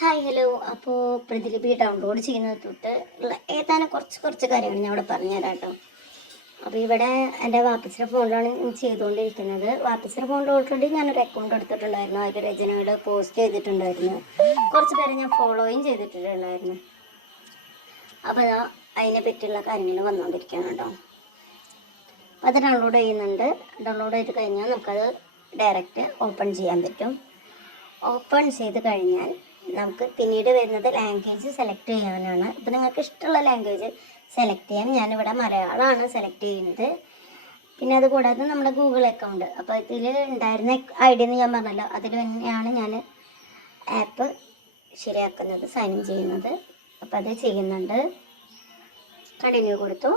Hi hello. അപ്പോൾ Pratilipi download ചെയ്യുന്നത് തൊട്ട് ഉള്ള ഏതാനും കുറച്ച് കാര്യങ്ങൾ ഞാൻ ഇവിടെ പറഞ്ഞുതരാം കേട്ടോ. അപ്പോൾ ഇവിടെ എൻ്റെ വാപ്പച്ചിയുടെ ഫോണിലാണ് ഞാൻ ചെയ്തുകൊണ്ടിരിക്കുന്നത്. വാപ്പച്ചിയുടെ ഫോണിൽ ഓൾറെഡി ഞാനൊരു അക്കൗണ്ട് എടുത്തിട്ടുണ്ടായിരുന്നു. അതിൽ രചനയുടെ പോസ്റ്റ് ചെയ്തിട്ടുണ്ടായിരുന്നു. കുറച്ച് പേരെ ഞാൻ ഫോളോയും ചെയ്തിട്ടുണ്ടായിരുന്നു. അപ്പോൾ അതിനെ പറ്റിയുള്ള കാര്യങ്ങൾ വന്നുകൊണ്ടിരിക്കുകയാണ് കേട്ടോ. അത് ഡൗൺലോഡ് ചെയ്യുന്നുണ്ട്. ഡൗൺലോഡ് ചെയ്ത് കഴിഞ്ഞാൽ നമുക്കത് ഡയറക്റ്റ് ഓപ്പൺ ചെയ്യാൻ പറ്റും. ഓപ്പൺ ചെയ്ത് കഴിഞ്ഞാൽ നമുക്ക് പിന്നീട് വരുന്നത് ലാംഗ്വേജ് സെലക്ട് ചെയ്യാനാണ്. ഇപ്പം നിങ്ങൾക്ക് ഇഷ്ടമുള്ള ലാംഗ്വേജ് സെലക്ട് ചെയ്യാൻ ഞാനിവിടെ മലയാളമാണ് സെലക്ട് ചെയ്യുന്നത്. പിന്നെ അതുകൂടാതെ നമ്മുടെ ഗൂഗിൾ അക്കൗണ്ട്, അപ്പോൾ ഇതിൽ ഉണ്ടായിരുന്ന ഐഡിയ എന്ന് ഞാൻ പറഞ്ഞല്ലോ, അതിൽ തന്നെയാണ് ഞാൻ ആപ്പ് ശരിയാക്കുന്നത്, സൈൻ ഇൻ ചെയ്യുന്നത്. അപ്പോൾ അത് ചെയ്യുന്നുണ്ട്. കണ്ടിന്യൂ കൊടുത്തു.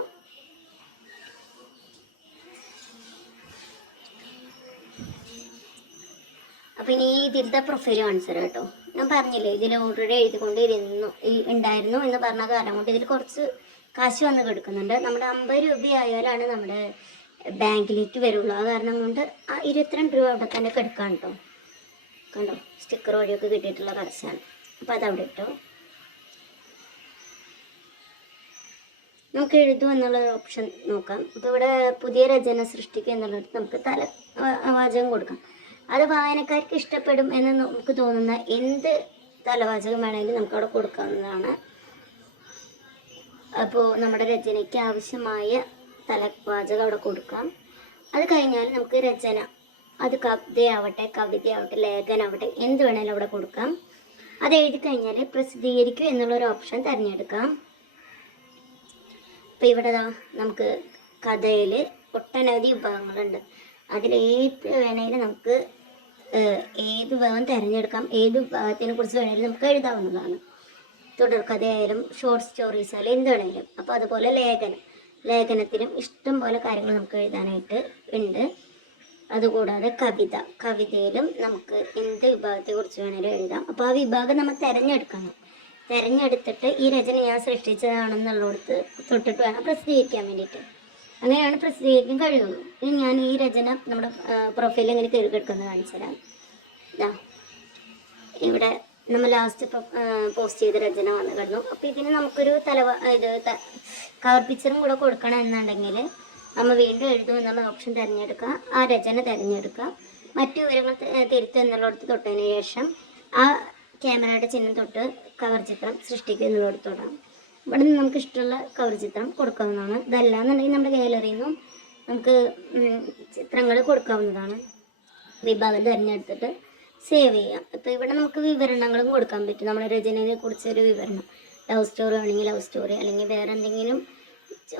അപ്പോൾ ഇനി ഇതിലത്തെ പ്രൊഫൈൽ കാണിച്ചു തരാം കേട്ടോ. ഞാൻ പറഞ്ഞില്ലേ ഇതിൽ ഓൾറെഡി ഉണ്ടായിരുന്നു എന്ന് പറഞ്ഞ കാരണം കൊണ്ട് ഇതിൽ കുറച്ച് കാശ് വന്ന് കിടക്കുന്നുണ്ട്. നമ്മുടെ 50 രൂപയായാലാണ് നമ്മുടെ ബാങ്കിലേക്ക് വരുള്ളൂ. ആ കാരണം കൊണ്ട് ആ 22 രൂപ അവിടെ തന്നെ കിടക്കാൻ കേട്ടോ. കണ്ടോ, സ്റ്റിക്കർ വഴിയൊക്കെ കിട്ടിയിട്ടുള്ള കാശാണ്. അപ്പോൾ അതവിടെ ഇട്ടോ. നമുക്ക് എഴുതും എന്നുള്ള ഓപ്ഷൻ നോക്കാം. ഇപ്പോൾ ഇവിടെ പുതിയ രചന സൃഷ്ടിക്കുക എന്നുള്ളത് നമുക്ക് വാചകം കൊടുക്കാം. അത് വായനക്കാർക്ക് ഇഷ്ടപ്പെടും എന്ന് നമുക്ക് തോന്നുന്ന എന്ത് തലവാചകം വേണമെങ്കിലും നമുക്ക് അവിടെ കൊടുക്കാവുന്നതാണ്. അപ്പോൾ നമ്മുടെ രചനയ്ക്ക് ആവശ്യമായ തലവാചകം അവിടെ കൊടുക്കാം. അത് കഴിഞ്ഞാൽ നമുക്ക് രചന, അത് കവിതയാവട്ടെ ലേഖനാവട്ടെ എന്ത് വേണമെങ്കിലും അവിടെ കൊടുക്കാം. അത് എഴുതി കഴിഞ്ഞാൽ പ്രസിദ്ധീകരിക്കും എന്നുള്ളൊരു ഓപ്ഷൻ തിരഞ്ഞെടുക്കാം. അപ്പോൾ ഇവിടെ നമുക്ക് കഥയിൽ ഒട്ടനവധി വിഭാഗങ്ങളുണ്ട്. അതിലേത് വേണമെങ്കിലും നമുക്ക് ഏത് വിഭാഗം തിരഞ്ഞെടുക്കാം. ഏത് വിഭാഗത്തിനെ കുറിച്ച് വേണമെങ്കിലും നമുക്ക് എഴുതാവുന്നതാണ്. തുടർക്കഥയായാലും ഷോർട്ട് സ്റ്റോറീസ് ആയാലും എന്ത് വേണമെങ്കിലും. അപ്പോൾ അതുപോലെ ലേഖനത്തിലും ഇഷ്ടം പോലെ കാര്യങ്ങൾ നമുക്ക് എഴുതാനായിട്ട് ഉണ്ട്. അതുകൂടാതെ കവിതയിലും നമുക്ക് എന്ത് വിഭാഗത്തെക്കുറിച്ച് വേണമെങ്കിലും എഴുതാം. അപ്പോൾ ആ വിഭാഗം നമ്മൾ തിരഞ്ഞെടുത്തിട്ട് ഈ രചന ഞാൻ സൃഷ്ടിച്ചതാണെന്നുള്ളിടത്ത് തൊട്ടിട്ട് വേണം പ്രസിദ്ധീകരിക്കാൻ വേണ്ടിയിട്ട്. അങ്ങനെയാണ് പ്രസിദ്ധീകരിക്കാൻ കഴിയുള്ളൂ. ഇനി ഞാൻ ഈ രചന നമ്മുടെ പ്രൊഫൈലിൽ എങ്ങനെ കയറി കിടക്കുന്നത് കാണിച്ചു തരാം. ഇവിടെ നമ്മൾ ലാസ്റ്റ് പോസ്റ്റ് ചെയ്ത രചന വന്നു കിടന്നു. അപ്പോൾ ഇതിന് നമുക്കൊരു കവർ പിക്ചറും കൂടെ കൊടുക്കണം എന്നുണ്ടെങ്കിൽ നമ്മൾ വീണ്ടും എഴുതും എന്നുള്ള ഓപ്ഷൻ തിരഞ്ഞെടുക്കുക. ആ രചന തിരഞ്ഞെടുക്കുക. മറ്റു വിവരങ്ങൾ തിരുത്തുക എന്നുള്ളിടത്ത് തൊട്ടതിന് ശേഷം ആ ക്യാമറയുടെ ചിഹ്നം തൊട്ട് കവർ ചിത്രം സൃഷ്ടിക്കുക എന്നുള്ളിടത്ത് തൊടാം. ഇവിടെ നിന്ന് നമുക്ക് ഇഷ്ടമുള്ള കവർ ചിത്രം കൊടുക്കാവുന്നതാണ്. ഇതല്ലാന്നുണ്ടെങ്കിൽ നമ്മുടെ ഗാലറിയിൽ നിന്നും നമുക്ക് ചിത്രങ്ങൾ കൊടുക്കാവുന്നതാണ്. വിഭാഗം തിരഞ്ഞെടുത്തിട്ട് സേവ് ചെയ്യാം. ഇപ്പോൾ ഇവിടെ നമുക്ക് വിവരണങ്ങളും കൊടുക്കാൻ പറ്റും. നമ്മുടെ രചനയെ കുറിച്ചൊരു വിവരണം, ലവ് സ്റ്റോറി ആണെങ്കിൽ ലവ് സ്റ്റോറി, അല്ലെങ്കിൽ വേറെ എന്തെങ്കിലും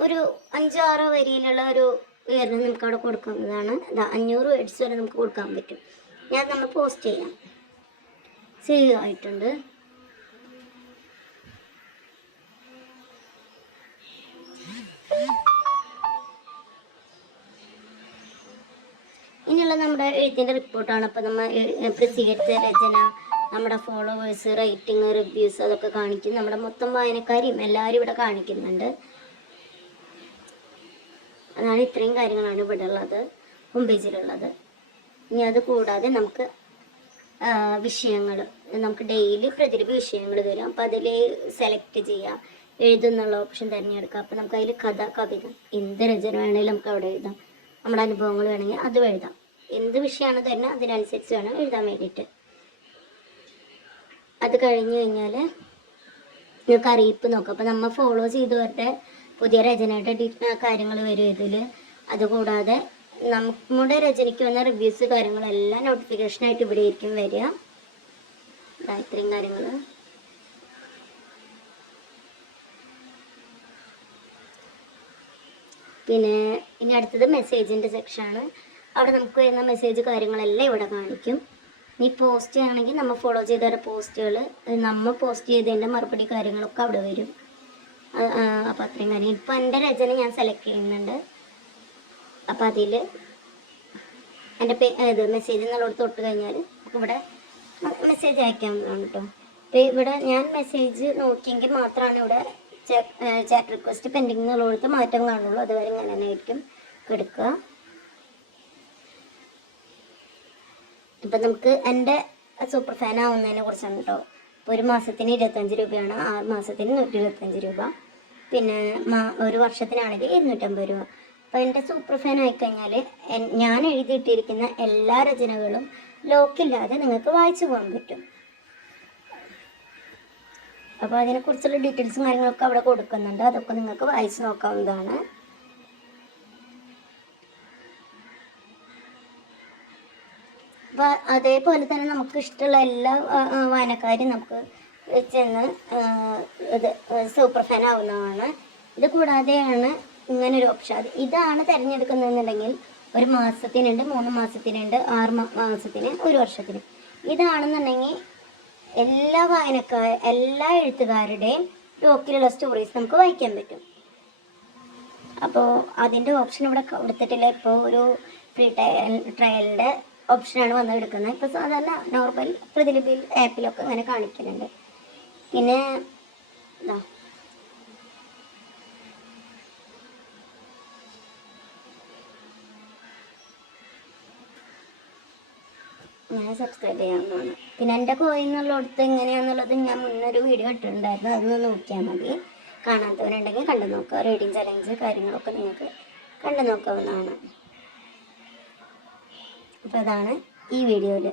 ഒരു 5-6 വരിയിലുള്ള ഒരു വിവരണം നമുക്ക് അവിടെ കൊടുക്കാവുന്നതാണ്. 500 വേർഡ്സ് വരെ നമുക്ക് കൊടുക്കാൻ പറ്റും. ഞാൻ നമ്മൾ പോസ്റ്റ് ചെയ്യാം. സേവ് ആയിട്ടുണ്ട്. ഇനിയുള്ള നമ്മുടെ എഴുത്തിൻ്റെ റിപ്പോർട്ടാണ്. അപ്പോൾ നമ്മൾ പ്രസിദ്ധീകരിച്ച രചന, നമ്മുടെ ഫോളോവേഴ്സ്, റേറ്റിംഗ്, റിവ്യൂസ് അതൊക്കെ കാണിക്കും. നമ്മുടെ മൊത്തം വായനക്കാരെയും എല്ലാവരും ഇവിടെ കാണിക്കുന്നുണ്ട്. അതാണ് ഇത്രയും കാര്യങ്ങളാണ് ഇവിടെ ഉള്ളത്, ഹോം പേജിലുള്ളത്. ഇനി അത് കൂടാതെ നമുക്ക് വിഷയങ്ങൾ, നമുക്ക് ഡെയിലി പ്രതിലിപി വിഷയങ്ങൾ വരും. അപ്പോൾ അതിൽ സെലക്ട് ചെയ്യുക, എഴുതുന്നുള്ള ഓപ്ഷൻ തിരഞ്ഞെടുക്കുക. അപ്പോൾ നമുക്ക് അതിൽ കഥ, കവിത, എന്ത് രചന വേണമെങ്കിലും നമുക്ക് അവിടെ എഴുതാം. നമ്മുടെ അനുഭവങ്ങൾ വേണമെങ്കിൽ അത് എഴുതാം. എന്ത് വിഷയമാണ് തന്നെ അതിനനുസരിച്ച് വേണം എഴുതാൻ വേണ്ടിയിട്ട്. അത് കഴിഞ്ഞ് കഴിഞ്ഞാൽ നിങ്ങൾക്ക് അറിയിപ്പ് നോക്കാം. അപ്പോൾ നമ്മൾ ഫോളോ ചെയ്തവരുടെ പുതിയ രചനയുടെ കാര്യങ്ങൾ വരും ഇതിൽ. അതുകൂടാതെ നമ്മുടെ രചനയ്ക്ക് വന്ന റിവ്യൂസ് കാര്യങ്ങളെല്ലാം നോട്ടിഫിക്കേഷനായിട്ട് ഇവിടെ ആയിരിക്കും വരിക. ഇത്രയും കാര്യങ്ങൾ. പിന്നെ ഇനി അടുത്തത് മെസ്സേജിൻ്റെ സെക്ഷനാണ്. അവിടെ നമുക്ക് വരുന്ന മെസ്സേജ് കാര്യങ്ങളെല്ലാം ഇവിടെ കാണിക്കും. ഇനി പോസ്റ്റ് ചെയ്യണമെങ്കിൽ നമ്മൾ ഫോളോ ചെയ്ത പോസ്റ്റുകൾ, നമ്മൾ പോസ്റ്റ് ചെയ്തതിൻ്റെ മറുപടി കാര്യങ്ങളൊക്കെ അവിടെ വരും. അപ്പോൾ അത്രയും കാര്യം. ഇപ്പോൾ എൻ്റെ രചന ഞാൻ സെലക്ട് ചെയ്യുന്നുണ്ട്. അപ്പോൾ അതിൽ എൻ്റെ മെസ്സേജ് എന്നുള്ളത് തൊട്ട് കഴിഞ്ഞാൽ നമുക്കിവിടെ മെസ്സേജ് അയക്കാവുന്നതാണ് കേട്ടോ. അപ്പോൾ ഇവിടെ ഞാൻ മെസ്സേജ് നോക്കിയെങ്കിൽ മാത്രമാണ് ഇവിടെ ചാറ്റ് റിക്വസ്റ്റ് പെൻഡിങ് എന്നുള്ളടത്ത് മാറ്റം കാണുള്ളൂ. അതുവരെ ഞാൻ തന്നെ ആയിരിക്കും എടുക്കുക. ഇപ്പം നമുക്ക് എൻ്റെ സൂപ്പർ ഫാൻ ആവുന്നതിനെ കുറിച്ചാണ് കേട്ടോ. ഇപ്പോൾ ഒരു മാസത്തിന് 25 രൂപയാണ്, 6 മാസത്തിന് 125 രൂപ, പിന്നെ ഒരു വർഷത്തിനാണെങ്കിൽ 250 രൂപ. അപ്പോൾ എൻ്റെ സൂപ്പർ ഫാൻ ആയിക്കഴിഞ്ഞാൽ ഞാൻ എഴുതിയിട്ടിരിക്കുന്ന എല്ലാ രചനകളും ലോക്കില്ലാതെ നിങ്ങൾക്ക് വായിച്ചു പോകാൻ പറ്റും. അപ്പോൾ അതിനെക്കുറിച്ചുള്ള ഡീറ്റെയിൽസും കാര്യങ്ങളൊക്കെ അവിടെ കൊടുക്കുന്നുണ്ട്, അതൊക്കെ നിങ്ങൾക്ക് വായിച്ച് നോക്കാവുന്നതാണ്. അപ്പോൾ അതേപോലെ തന്നെ നമുക്ക് ഇഷ്ടമുള്ള എല്ലാ വായനക്കാരും നമുക്ക് ചെന്ന് ഇത് സൂപ്പർ ഫാൻ ആവുന്നതാണ്. ഇത് കൂടാതെയാണ് ഇങ്ങനൊരു ഓപ്ഷൻ. ഇതാണ് തിരഞ്ഞെടുക്കുന്നതെന്നുണ്ടെങ്കിൽ ഒരു മാസത്തിനുണ്ട്, 3 മാസത്തിനുണ്ട്, 6 മാസത്തിന്, ഒരു വർഷത്തിന്. ഇതാണെന്നുണ്ടെങ്കിൽ എല്ലാ എഴുത്തുകാരുടെയും ലോക്കിലുള്ള സ്റ്റോറീസ് നമുക്ക് വായിക്കാൻ പറ്റും. അപ്പോൾ അതിൻ്റെ ഓപ്ഷൻ ഇവിടെ കൊടുത്തിട്ടില്ല. ഇപ്പോൾ ഒരു ഫ്രീ ട്രയലിൻ്റെ ഓപ്ഷനാണ് വന്ന് എടുക്കുന്നത്. ഇപ്പോൾ സാധാരണ നോർമൽ പ്രതിലിപി ആപ്പിലൊക്കെ അങ്ങനെ കാണിക്കുന്നുണ്ട്. പിന്നെ ഞാൻ സബ്സ്ക്രൈബ് ചെയ്യാവുന്നതാണ്. പിന്നെ എൻ്റെ കോയിന്നുള്ളിടത്ത് എങ്ങനെയാണെന്നുള്ളത് ഞാൻ മുന്നൊരു വീഡിയോ ഇട്ടിട്ടുണ്ടായിരുന്നു, അതൊന്ന് നോക്കിയാൽ മതി. കാണാത്തവരുണ്ടെങ്കിൽ കണ്ടു നോക്കുക. റീഡിങ് ചലഞ്ച് കാര്യങ്ങളൊക്കെ നിങ്ങൾക്ക് കണ്ടു നോക്കാവുന്നതാണ്. അപ്പോൾ അതാണ് ഈ വീഡിയോയിൽ